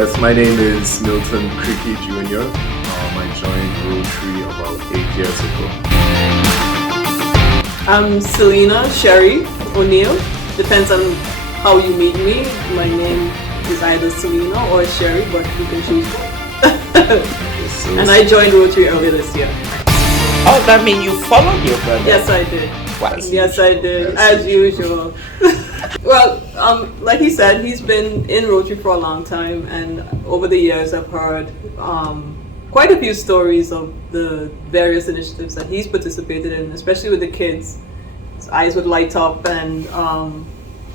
Yes, my name is Milton Creaky Jr. I joined Rotary about 8 years ago. I'm Selena Sherry O'Neill. Depends on how you meet me. My name is either Selena or Sherry, but you can choose one. And I joined Rotary earlier this year. Oh, that means you followed your brother? Yes, I did. What? Yes, I did, as usual. Well, like he said, he's been in Rotary for a long time, and over the years I've heard quite a few stories of the various initiatives that he's participated in, especially with the kids. His eyes would light up, and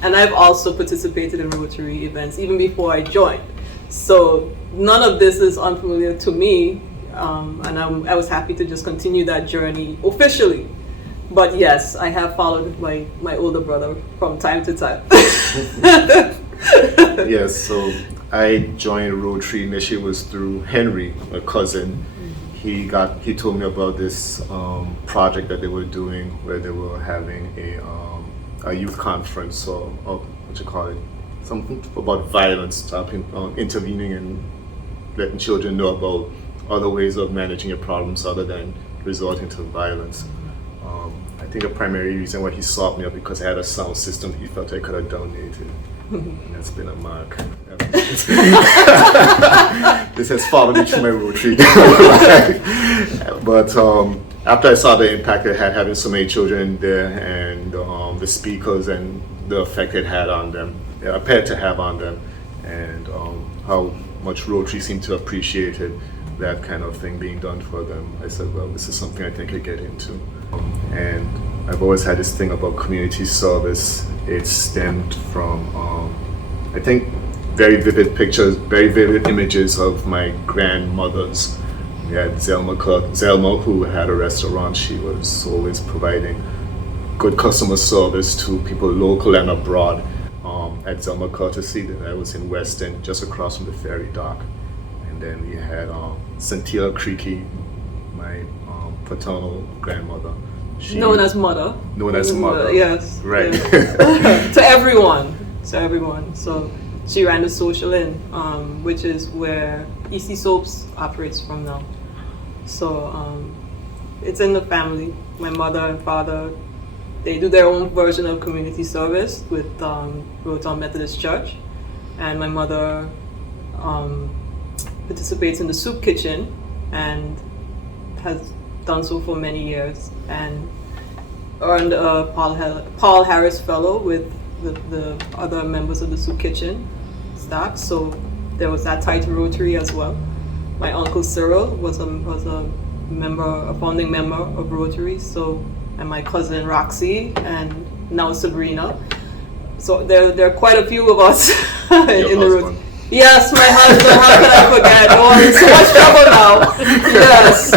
I've also participated in Rotary events even before I joined. So none of this is unfamiliar to me, and I was happy to just continue that journey officially. But yes, I have followed my older brother from time to time. Yes, so I joined Rotary initially was through Henry, a cousin. He told me about this project that they were doing where they were having a youth conference or what you call it, something about violence, stopping, intervening and letting children know about other ways of managing your problems other than resorting to violence. I think a primary reason why he sought me up because I had a sound system he felt I could have donated. And that's been a mark. This has followed me through my Rotary life. But after I saw the impact it had having so many children there and the speakers and the effect it had on them, appeared to have on them, and how much Rotary seemed to appreciate it, that kind of thing being done for them, I said, well, this is something I think I get into. And I've always had this thing about community service. It stemmed from, I think, very vivid pictures, very vivid images of my grandmothers. We had Zelma, who had a restaurant. She was always providing good customer service to people local and abroad. At Zelma Courtesy, that I was in West End, just across from the ferry dock. And then we had Cynthia Creaky, my paternal grandmother. Known as mother. Known as mother. Yes. Right. Yes. To everyone. So she ran the Social Inn, which is where EC Soaps operates from now. So it's in the family. My mother and father, they do their own version of community service with Rotary Methodist Church. And my mother participates in the soup kitchen and has done so for many years, and earned a Paul Harris Fellow with the other members of the soup kitchen staff. So there was that tie to Rotary as well. My uncle Cyril was a founding member of Rotary. So, and my cousin Roxy, and now Sabrina. So there are quite a few of us in the Rotary. Yes, my husband, how can I forget? Oh, I'm in so much trouble now. Yes,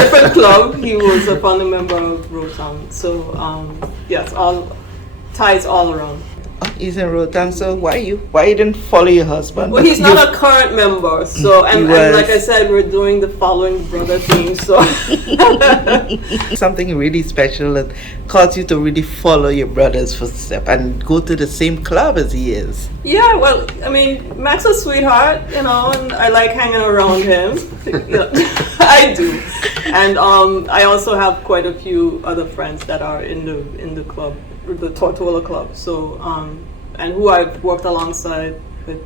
different club. He was a founding member of Rotan. So, yes, all ties all around. He's in Rotan, so why you didn't follow your husband? Well, he's not a current member, so and like I said, we're doing the following brother thing. So something really special that caused you to really follow your brother's footsteps and go to the same club as he is. Yeah, well, I mean, Max is a sweetheart, and I like hanging around him. I do, and I also have quite a few other friends that are in the club, the Tortola Club. So and who I've worked alongside with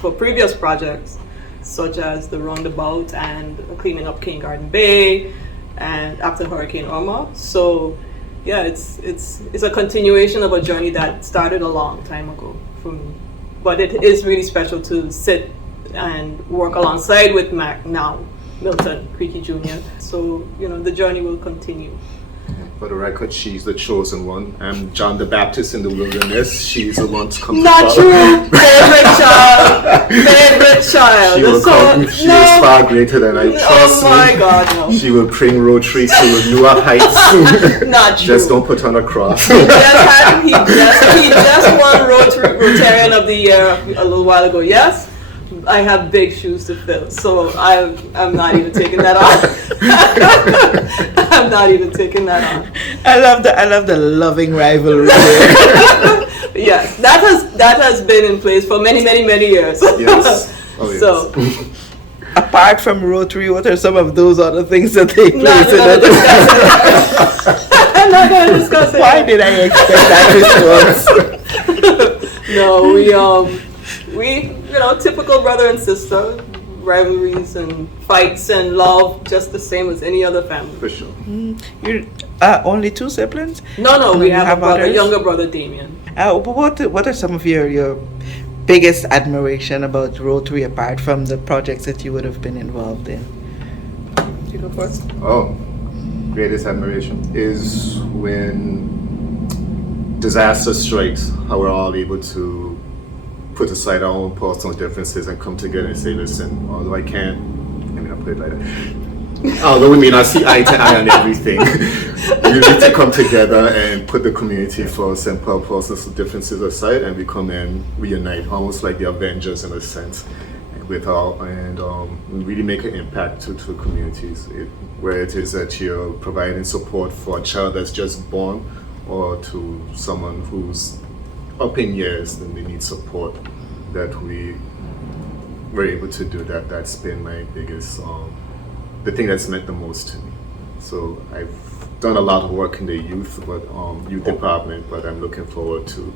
for previous projects, such as the Roundabout and cleaning up King Garden Bay, and after Hurricane Irma. So yeah, it's a continuation of a journey that started a long time ago for me. But it is really special to sit and work alongside with Mac now, Milton Creaky Jr. So the journey will continue. For the record, she's the chosen one. I'm John the Baptist in the wilderness. She's the one to come Not to true. Favorite child. She will come if she is far greater than I. Trust Oh my God, no. She will bring Rotary to newer heights. Not true. Just don't put on a cross. He just won Rotarian of the Year a little while ago. Yes, I have big shoes to fill, so I'm not even taking that on. I'm not even taking that on. I love the loving rivalry. Yes, that has been in place for many years. Yes. Oh, yes. So, Apart from Rotary, what are some of those other things that take place not in gonna other? discuss it. I'm not going to discuss it. Why did I expect that response? No, we typical brother and sister rivalries and fights and love, just the same as any other family. For sure. You're only two siblings? No, we you have a brother, others? younger brother, Damien. What are some of your biggest admiration about Rotary apart from the projects that you would have been involved in? You go first. Oh, greatest admiration is when disaster strikes, how we're all able to put aside our own personal differences and come together and say, listen, although I can't, let me not put it like that. Although we may not see eye to eye on everything, we need to come together and put the community first and put our personal differences aside, and we come and reunite, almost like the Avengers in a sense, with really make an impact to communities. Where it is that you're providing support for a child that's just born, or to someone who's up in years and they need support, that we were able to do that. That's been my biggest, the thing that's meant the most to me. So I've done a lot of work in the youth department, but I'm looking forward to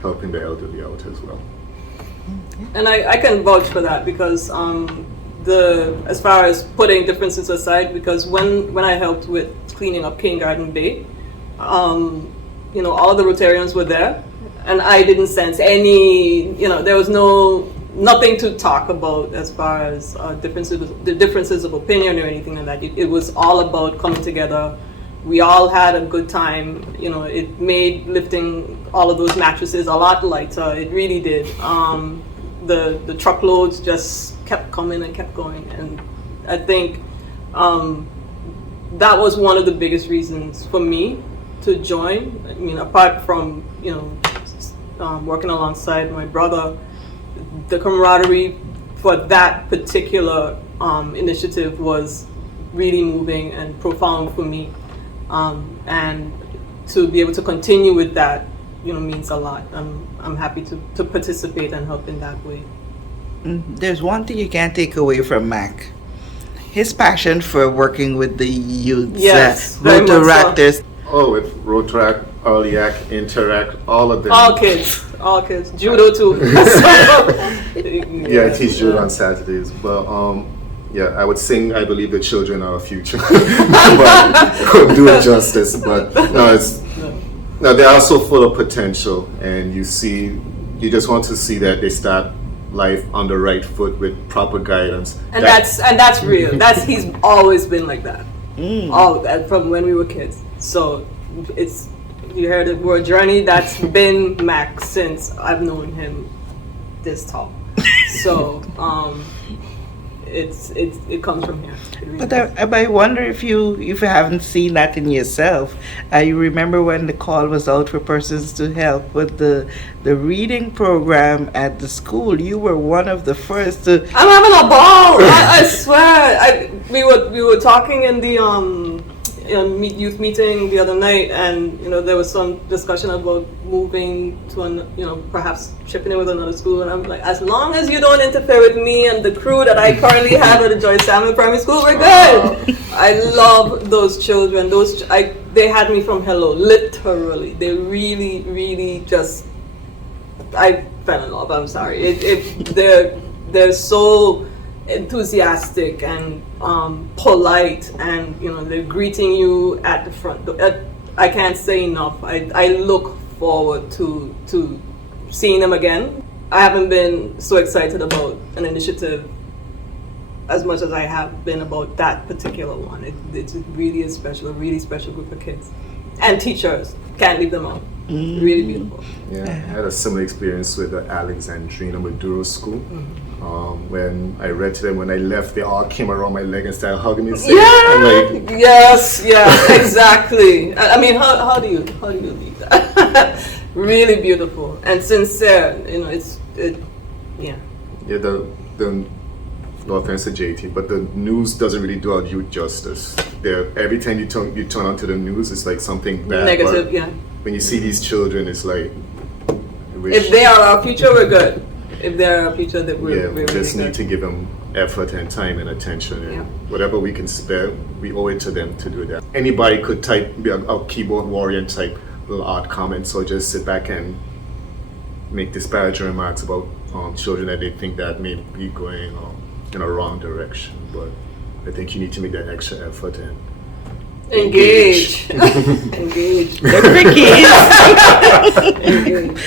helping the elderly out as well. And I can vouch for that because as far as putting differences aside, because when I helped with cleaning up King Garden Bay, all of the Rotarians were there, and I didn't sense any, there was nothing to talk about as far as the differences of opinion or anything like that. It was all about coming together. We all had a good time. It made lifting all of those mattresses a lot lighter. It really did. The truckloads just kept coming and kept going, and I think that was one of the biggest reasons for me to join. I mean, apart from working alongside my brother, the camaraderie for that particular initiative was really moving and profound for me, and to be able to continue with that means a lot. I'm happy to participate and help in that way. There's one thing you can't take away from Mac. His passion for working with the youths, Yes, very much so. Rotaractors. Oh, with Rotaract, Earlyac, Interact, all of them. All kids, judo too. Yeah, I teach judo on Saturdays, but I would sing "I Believe the Children Are Our Future," but couldn't do it justice. But no, they are so full of potential, and you just want to see that they start life on the right foot with proper guidance. And that's real. He's always been like that. All from when we were kids. So you heard the word journey. That's been Mac since I've known him this tall. So it comes from here. Really But I wonder if you haven't seen that in yourself. I remember when the call was out for persons to help with the reading program at the school. You were one of the first to. I'm having a ball. I swear. We were talking in the youth meeting the other night, and there was some discussion about moving to perhaps shipping in with another school, and I'm like, as long as you don't interfere with me and the crew that I currently have at the Joyce Salmon Primary School, we're good. I love those children. They had me from hello, literally. They really just. I fell in love. I'm sorry. They're so enthusiastic and polite, and they're greeting you at the front door. I can't say enough. I look forward to seeing them again. I haven't been so excited about an initiative as much as I have been about that particular one. It's really a really special group of kids and teachers. Can't leave them out. Really beautiful. Yeah, I had a similar experience with the Alexandrina Maduro School. When I read to them, when I left, they all came around my leg and started hugging me and saying, I'm like, yes, exactly. I mean, how do you leave that? Really beautiful and sincere. Yeah, the no offense to JT, but the news doesn't really do our youth justice. Every time you turn onto the news, it's like something bad. Negative, yeah. When you see these children, it's like If they are our future, we're good. If they're our future, that we're, yeah, we're we just really need to good. give them effort and time and attention, and Yeah. whatever we can spare, we owe it to them to do that. Anybody could be a keyboard warrior and type little odd comments, or just sit back and make disparaging remarks about children that they think that may be going in a wrong direction. But I think you need to make that extra effort and Engage. Engage. The quickies. Engage.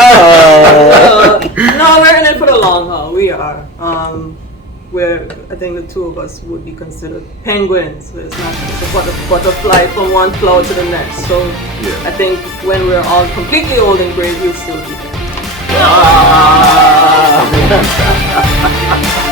Oh. No, we're in it for the long haul. We are. I think the two of us would be considered penguins. It's not just a butterfly from one flower to the next. So Yeah. I think when we're all completely old and gray, we'll still be there. Ah.